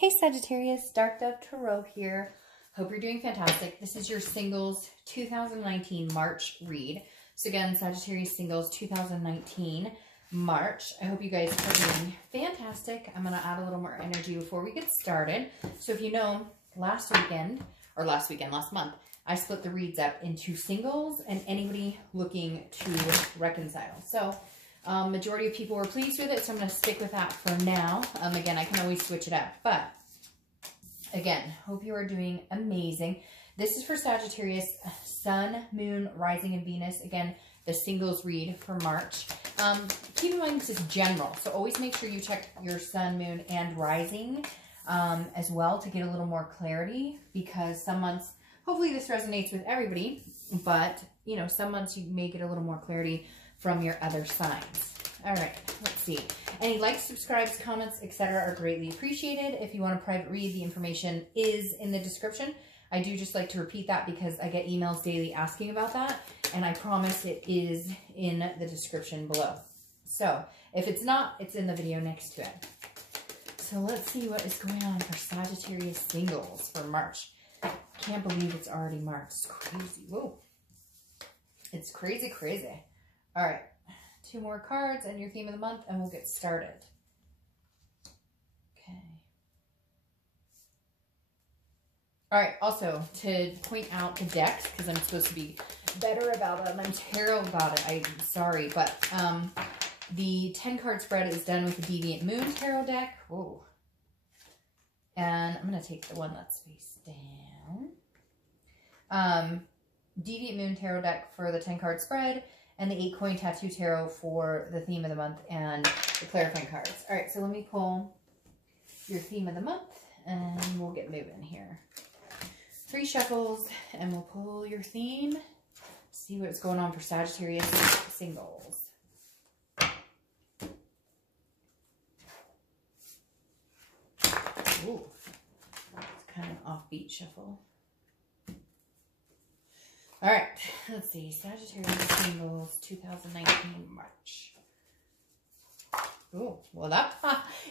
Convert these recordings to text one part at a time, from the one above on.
Hey Sagittarius, Dark Dove Tarot here. Hope you're doing fantastic. This is your singles 2019 March read. So again, Sagittarius singles 2019 March. I hope you guys are doing fantastic. I'm going to add a little more energy before we get started. So if you know, last month, I split the reads up into singles and anybody looking to reconcile. So majority of people were pleased with it, so I'm going to stick with that for now. Again, I can always switch it up, but again, hope you are doing amazing. This is for Sagittarius, Sun, Moon, Rising, and Venus. Again, the singles read for March. Keep in mind this is general, so always make sure you check your Sun, Moon, and Rising as well to get a little more clarity, because some months, hopefully this resonates with everybody, but you know, some months you may get a little more clarity from your other signs. All right, let's see. Any likes, subscribes, comments, etc. are greatly appreciated. If you want a private read, the information is in the description. I do just like to repeat that because I get emails daily asking about that, and I promise it is in the description below. So if it's not, it's in the video next to it. So let's see what is going on for Sagittarius singles for March. Can't believe it's already March. It's crazy. Whoa. It's crazy, crazy. All right, 2 more cards and your theme of the month, and we'll get started. Okay. All right, also, to point out the decks, because I'm supposed to be better about it, and I'm terrible about it, I'm sorry, but the 10-card spread is done with the Deviant Moon Tarot deck. Whoa. And I'm going to take the one that's face down. Deviant Moon Tarot deck for the 10-card spread, and the 8-coin tattoo tarot for the theme of the month and the clarifying cards. All right, so let me pull your theme of the month, and we'll get moving here. 3 shuffles, and we'll pull your theme, see what's going on for Sagittarius singles. Ooh, it's kind of offbeat shuffle. All right, let's see. Sagittarius singles 2019 March. Oh, well,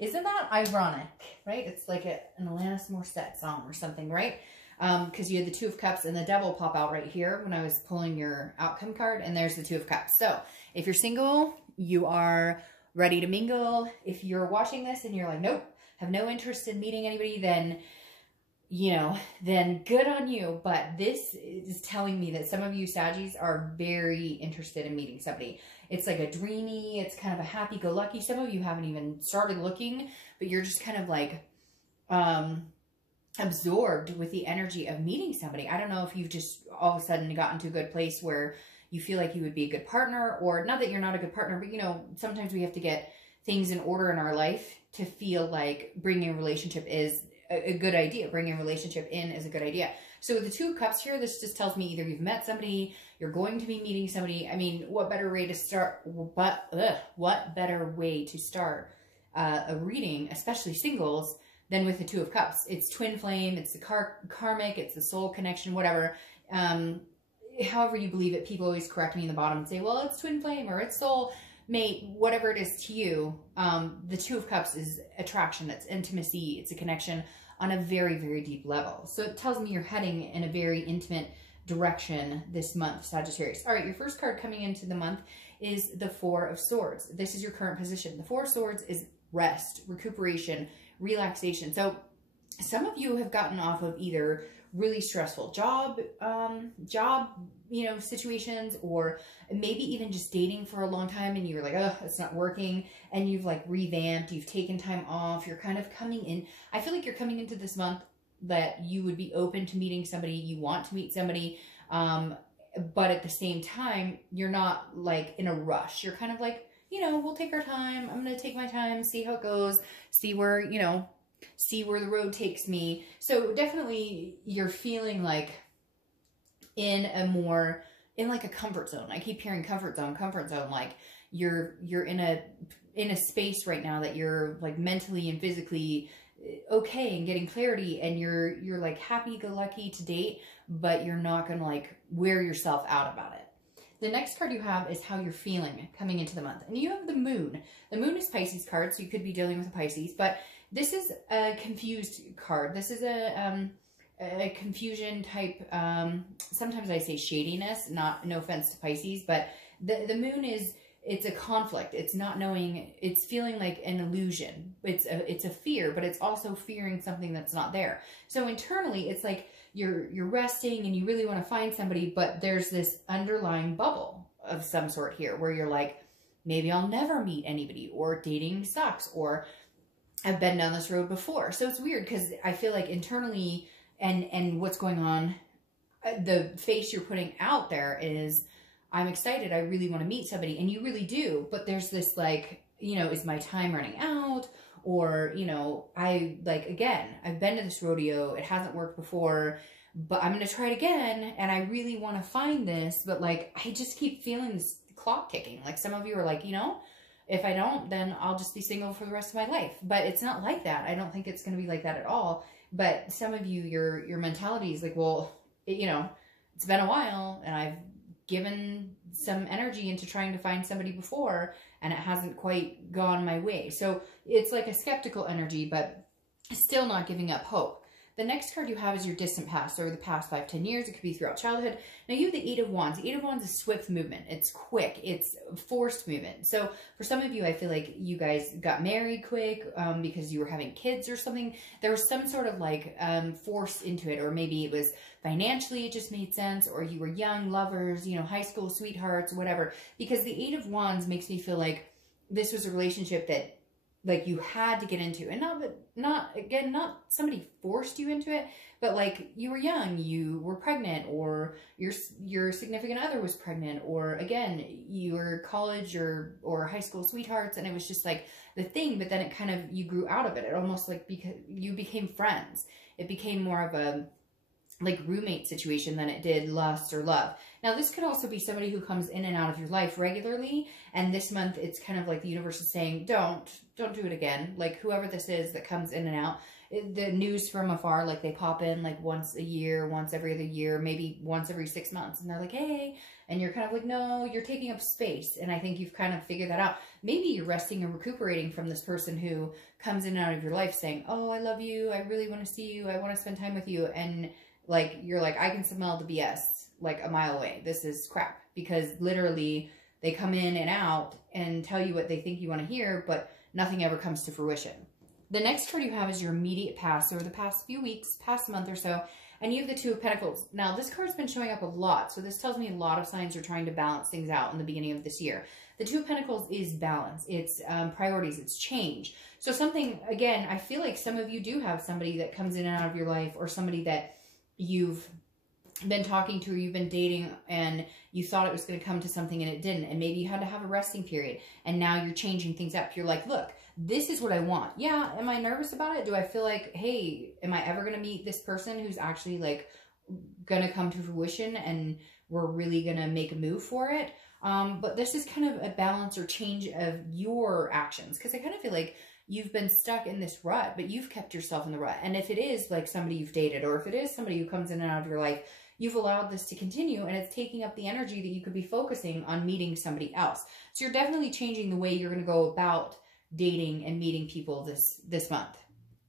isn't that ironic, right? It's like an Alanis Morissette song or something, right? Because you had the 2 of Cups and the Devil pop out right here when I was pulling your outcome card, and there's the 2 of Cups. So if you're single, you are ready to mingle. If you're watching this and you're like, nope, have no interest in meeting anybody, then you know, then good on you. But this is telling me that some of you Saggies are very interested in meeting somebody. It's like a dreamy, it's kind of a happy-go-lucky. Some of you haven't even started looking, but you're just kind of like absorbed with the energy of meeting somebody. I don't know if you've just all of a sudden gotten to a good place where you feel like you would be a good partner, or not that you're not a good partner, but you know, sometimes we have to get things in order in our life to feel like bringing a relationship is a good idea. Bringing a relationship in is a good idea. So with the 2 of Cups here, this just tells me either you've met somebody, you're going to be meeting somebody. I mean, what better way to start? What better way to start a reading, especially singles, than with the 2 of Cups? It's twin flame. It's the karmic. It's the soul connection. Whatever. However you believe it. People always correct me in the bottom and say, "Well, it's twin flame or it's soul mate." Whatever it is to you, the 2 of Cups is attraction. It's intimacy. It's a connection on a very, very deep level. So it tells me you're heading in a very intimate direction this month, Sagittarius. All right, your first card coming into the month is the 4 of Swords. This is your current position. The 4 of Swords is rest, recuperation, relaxation. So some of you have gotten off of either really stressful job, you know, situations, or maybe even just dating for a long time and you're like, oh, it's not working, and you've like revamped, you've taken time off, you're kind of coming in. I feel like you're coming into this month that you would be open to meeting somebody, you want to meet somebody, but at the same time, you're not like in a rush. You're kind of like, you know, we'll take our time. I'm going to take my time, see how it goes, see where, you know, see where the road takes me. So definitely you're feeling like in like a comfort zone. I keep hearing comfort zone, like you're in a space right now that you're like mentally and physically okay and getting clarity, and you're like happy-go-lucky to date, but you're not going to like wear yourself out about it. The next card you have is how you're feeling coming into the month. And you have the Moon. The Moon is Pisces card, so you could be dealing with a Pisces, but This is a confused card. This is a confusion type, sometimes I say shadiness, no offense to Pisces, but the moon is, it's a conflict. It's not knowing, it's feeling like an illusion. It's a fear, but it's also fearing something that's not there. So internally, it's like you're resting and you really want to find somebody, but there's this underlying bubble of some sort here where you're like, maybe I'll never meet anybody, or dating sucks, or I've been down this road before. So it's weird because I feel like internally and what's going on, the face you're putting out there is, I'm excited, I really want to meet somebody, and you really do, but there's this like, you know, is my time running out? Or, you know, again, I've been to this rodeo, it hasn't worked before, but I'm going to try it again, and I really want to find this, but like, I just keep feeling this clock ticking. Like some of you are like, you know, if I don't, then I'll just be single for the rest of my life. But it's not like that. I don't think it's going to be like that at all. But some of you, your mentality is like, well, you know, it's been a while, and I've given some energy into trying to find somebody before, and it hasn't quite gone my way. So it's like a skeptical energy, but still not giving up hope. The next card you have is your distant past, or the past 5-10 years. It could be throughout childhood. Now you have the 8 of Wands. The 8 of Wands is swift movement. It's quick. It's forced movement. So for some of you, I feel like you guys got married quick because you were having kids or something. There was some sort of like force into it, or maybe it was financially it just made sense, or you were young lovers, you know, high school sweethearts, whatever. Because the 8 of Wands makes me feel like this was a relationship that like you had to get into, and not somebody forced you into it, but like you were young, you were pregnant, or your significant other was pregnant, or again, you were college or high school sweethearts, and it was just like the thing, but then it kind of, you grew out of it. It almost like, because you became friends. It became more of a like roommate situation than it did lust or love. Now this could also be somebody who comes in and out of your life regularly, and this month it's kind of like the universe is saying, don't do it again. Like whoever this is that comes in and out, the news from afar, like they pop in like once a year, once every other year, maybe once every 6 months, and they're like, hey, and you're kind of like, no, you're taking up space. And I think you've kind of figured that out. Maybe you're resting and recuperating from this person who comes in and out of your life saying, oh, I love you, I really want to see you, I want to spend time with you, and like, you're like, I can smell the BS like a mile away. This is crap. Because literally they come in and out and tell you what they think you want to hear, but nothing ever comes to fruition. The next card you have is your immediate past, or the past few weeks, past month or so, and you have the 2 of Pentacles. Now this card's been showing up a lot, so this tells me a lot of signs are trying to balance things out in the beginning of this year. The 2 of Pentacles is balance. It's priorities. It's change. So something, again, I feel like some of you do have somebody that comes in and out of your life, or somebody that you've been talking to, or you've been dating, and you thought it was going to come to something and it didn't, and maybe you had to have a resting period, and now you're changing things up. You're like, look, this is what I want. Yeah, am I nervous about it? Do I feel like, hey, am I ever going to meet this person who's actually like going to come to fruition and we're really going to make a move for it? But this is kind of a balance or change of your actions, because I kind of feel like you've been stuck in this rut, but you've kept yourself in the rut. And if it is like somebody you've dated, or if it is somebody who comes in and out of your life, you've allowed this to continue, and it's taking up the energy that you could be focusing on meeting somebody else. So you're definitely changing the way you're going to go about dating and meeting people this month.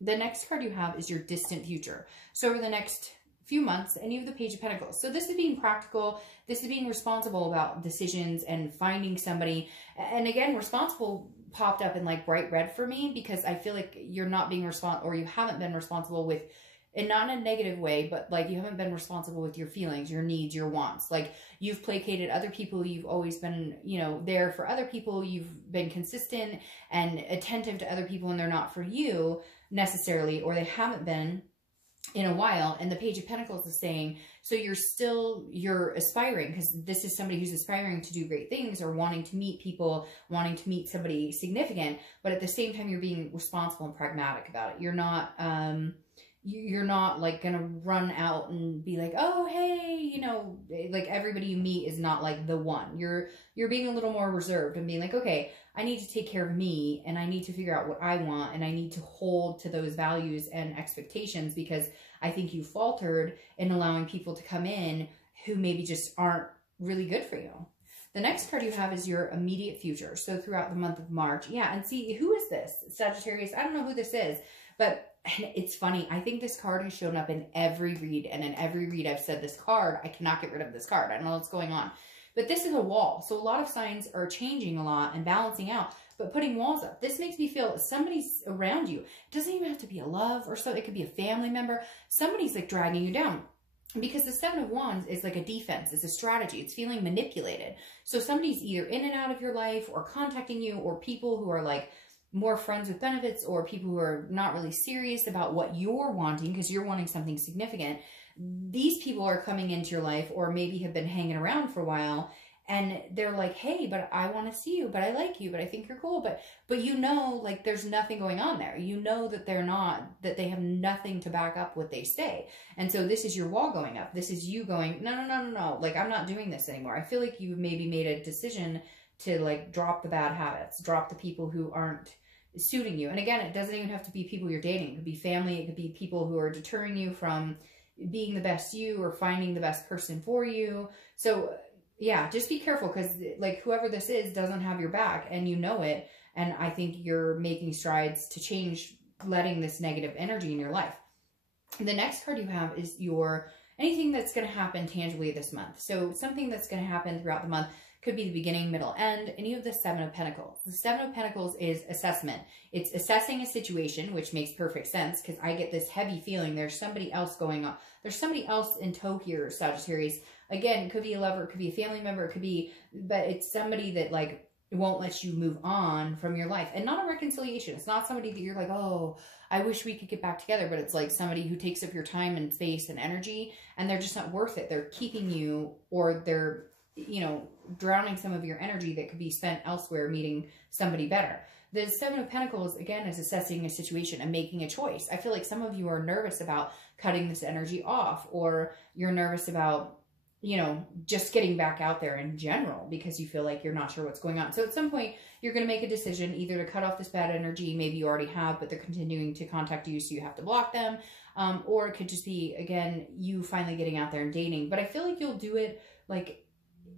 The next card you have is your distant future. So over the next few months, and you have the Page of Pentacles. So this is being practical. This is being responsible about decisions and finding somebody. And again, responsible popped up in like bright red for me, because I feel like you're not being responsible, or you haven't been responsible with, and not in a negative way, but like you haven't been responsible with your feelings, your needs, your wants. Like you've placated other people. You've always been, you know, there for other people. You've been consistent and attentive to other people, and they're not for you necessarily, or they haven't been in a while. And the Page of Pentacles is saying, so you're aspiring, because this is somebody who's aspiring to do great things, or wanting to meet people, wanting to meet somebody significant, but at the same time, you're being responsible and pragmatic about it. You're not like gonna run out and be like, oh, hey, you know, like everybody you meet is not like the one. You're being a little more reserved and being like, okay, I need to take care of me, and I need to figure out what I want, and I need to hold to those values and expectations, because I think you faltered in allowing people to come in who maybe just aren't really good for you. The next card you have is your immediate future. So throughout the month of March. Yeah, and see, who is this? Sagittarius. I don't know who this is, but it's funny. I think this card has shown up in every read, and in every read I've said this card, I cannot get rid of this card. I don't know what's going on. But this is a wall. So a lot of signs are changing a lot and balancing out, but putting walls up. This makes me feel somebody's around you. It doesn't even have to be a love or so. It could be a family member. Somebody's like dragging you down. Because the Seven of Wands is like a defense. It's a strategy. It's feeling manipulated. So somebody's either in and out of your life or contacting you, or people who are like more friends with benefits, or people who are not really serious about what you're wanting because you're wanting something significant. These people are coming into your life, or maybe have been hanging around for a while, and they're like, hey, but I want to see you, but I like you, but I think you're cool. But you know, like there's nothing going on there. You know that that they have nothing to back up what they say. And so this is your wall going up. This is you going, no. Like, I'm not doing this anymore. I feel like you maybe made a decision to like drop the bad habits, drop the people who aren't suiting you. And again, it doesn't even have to be people you're dating. It could be family. It could be people who are deterring you from being the best you or finding the best person for you. So yeah, just be careful, because like whoever this is doesn't have your back, and you know it. And I think you're making strides to change letting this negative energy in your life. The next card you have is anything that's going to happen tangibly this month. So something that's going to happen throughout the month. Could be the beginning, middle, end, and you have the Seven of Pentacles. The Seven of Pentacles is assessment. It's assessing a situation, which makes perfect sense, because I get this heavy feeling there's somebody else going on. There's somebody else in tow here, Sagittarius. Again, it could be a lover, it could be a family member, it could be, but it's somebody that like won't let you move on from your life. And not a reconciliation. It's not somebody that you're like, oh, I wish we could get back together, but it's like somebody who takes up your time and space and energy, and they're just not worth it. They're keeping you, or they're, drowning some of your energy that could be spent elsewhere meeting somebody better. The Seven of Pentacles, again, is assessing a situation and making a choice. I feel like some of you are nervous about cutting this energy off, or you're nervous about, just getting back out there in general because you feel like you're not sure what's going on. So at some point, you're going to make a decision either to cut off this bad energy. Maybe you already have, but they're continuing to contact you, so you have to block them. Or it could just be, again, you finally getting out there and dating. But I feel like you'll do it like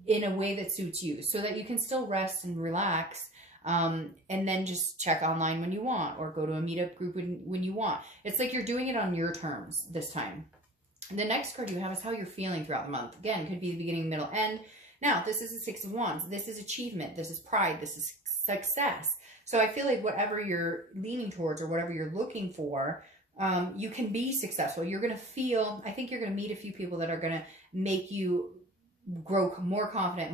in a way that suits you, so that you can still rest and relax, and then just check online when you want, or go to a meetup group when you want. It's like you're doing it on your terms this time. The next card you have is how you're feeling throughout the month. Again, could be the beginning, middle, end. Now, this is the Six of Wands. This is achievement. This is pride. This is success. So I feel like whatever you're leaning towards, or whatever you're looking for, you can be successful. You're going to feel, I think you're going to meet a few people that are going to make you grow more confident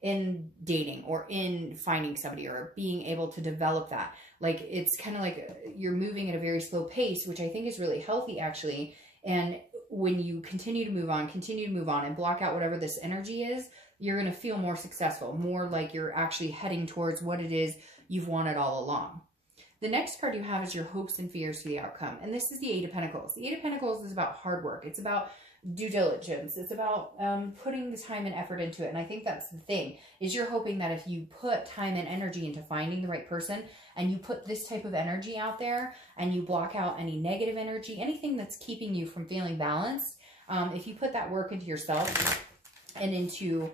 in dating, or in finding somebody, or being able to develop that. Like, it's kind of like you're moving at a very slow pace, which I think is really healthy, actually. And when you continue to move on and block out whatever this energy is, you're going to feel more successful, more like you're actually heading towards what it is you've wanted all along. The next card you have is your hopes and fears for the outcome. And this is the Eight of Pentacles. The Eight of Pentacles is about hard work. It's about due diligence. It's about putting the time and effort into it. And I think that's the thing, is you're hoping that if you put time and energy into finding the right person, and you put this type of energy out there, and you block out any negative energy, anything that's keeping you from feeling balanced, if you put that work into yourself and into,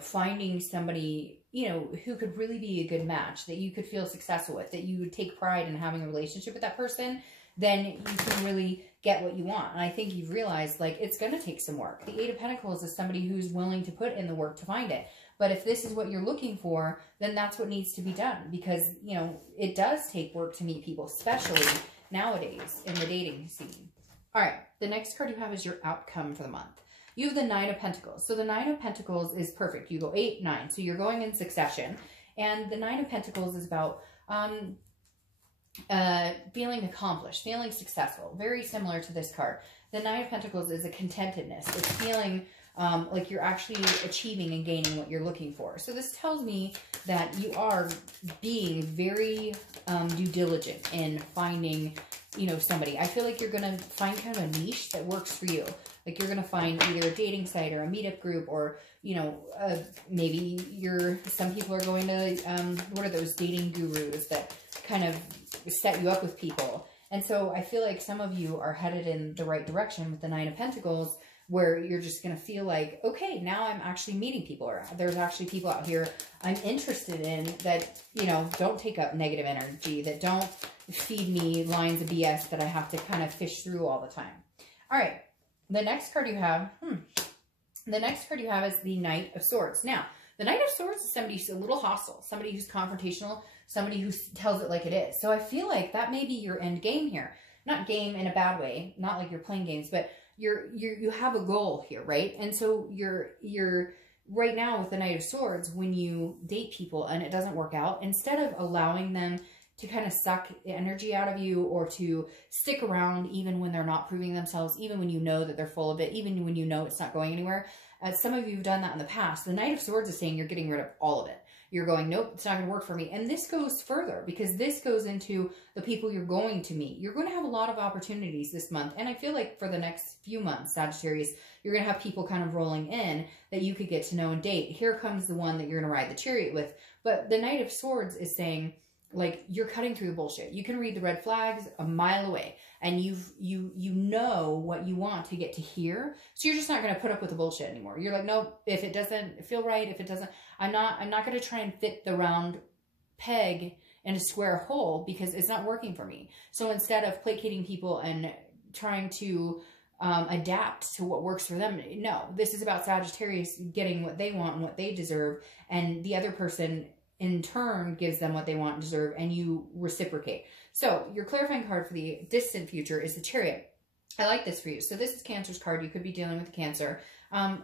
finding somebody, who could really be a good match, that you could feel successful with, that you would take pride in having a relationship with that person, then you can really get what you want. And I think you've realized, like, it's going to take some work. The Eight of Pentacles is somebody who's willing to put in the work to find it. But if this is what you're looking for, then that's what needs to be done. Because, it does take work to meet people, especially nowadays in the dating scene. All right, the next card you have is your outcome for the month. You have the Nine of Pentacles. So the Nine of Pentacles is perfect. You go 8, 9. So you're going in succession. And the Nine of Pentacles is about feeling accomplished, feeling successful. Very similar to this card. The Nine of Pentacles is a contentedness. It's feeling like you're actually achieving and gaining what you're looking for. So this tells me that you are being very due diligent in finding, somebody. I feel like you're going to find kind of a niche that works for you. Like, you're going to find either a dating site or a meetup group, or, maybe some people are going to, what are those dating gurus that kind of set you up with people. And so I feel like some of you are headed in the right direction with the Nine of Pentacles, where you're just going to feel like, okay, now I'm actually meeting people, or there's actually people out here I'm interested in that, you know, don't take up negative energy, that don't feed me lines of BS that I have to kind of fish through all the time. All right. The next card you have, the next card you have is the Knight of Swords. Now, the Knight of Swords is somebody who's a little hostile, somebody who's confrontational, somebody who tells it like it is. So I feel like that may be your end game here. Not game in a bad way, not like you're playing games, but you have a goal here, right? And so you're right now with the Knight of Swords, when you date people and it doesn't work out, instead of allowing them to kind of suck energy out of you, or to stick around even when they're not proving themselves, even when you know that they're full of it, even when you know it's not going anywhere. Some of you have done that in the past. The Knight of Swords is saying you're getting rid of all of it. You're going, nope, it's not going to work for me. And this goes further, because this goes into the people you're going to meet. You're going to have a lot of opportunities this month. And I feel like for the next few months, Sagittarius, you're going to have people kind of rolling in that you could get to know and date. Here comes the one that you're going to ride the chariot with. But the Knight of Swords is saying, like, you're cutting through the bullshit. You can read the red flags a mile away, and you know what you want to get to here. So you're just not going to put up with the bullshit anymore. You're like, nope, if it doesn't feel right, if it doesn't, I'm not going to try and fit the round peg in a square hole, because it's not working for me. So instead of placating people and trying to adapt to what works for them, no, this is about Sagittarius getting what they want and what they deserve, and the other person in turn gives them what they want and deserve, and you reciprocate. So your clarifying card for the distant future is the Chariot. I like this for you. So this is Cancer's card. You could be dealing with Cancer, and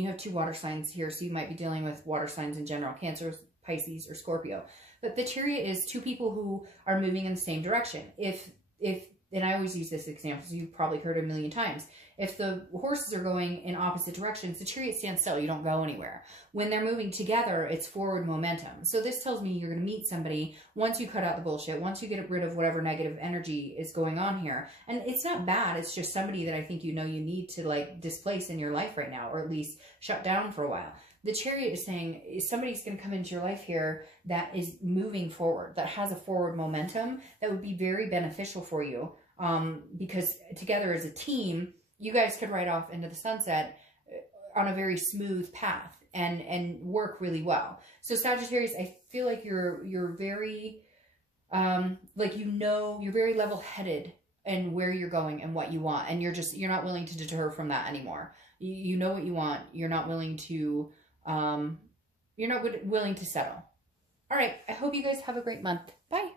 you have 2 water signs here, so you might be dealing with water signs in general, Cancer, Pisces, or Scorpio. But the Chariot is 2 people who are moving in the same direction. If and I always use this example, so you've probably heard it a million times. If the horses are going in opposite directions, the chariot stands still. You don't go anywhere. When they're moving together, it's forward momentum. So this tells me you're going to meet somebody once you cut out the bullshit, once you get rid of whatever negative energy is going on here. And it's not bad. It's just somebody that I think you know you need to, like, displace in your life right now, or at least shut down for a while. The Chariot is saying somebody's going to come into your life here that is moving forward, that has a forward momentum that would be very beneficial for you, because together as a team, you guys could ride off into the sunset on a very smooth path and work really well. So Sagittarius, I feel like you're very, you're very level-headed in where you're going and what you want, and you're not willing to deter from that anymore. You know what you want. You're not willing to settle. All right. I hope you guys have a great month. Bye.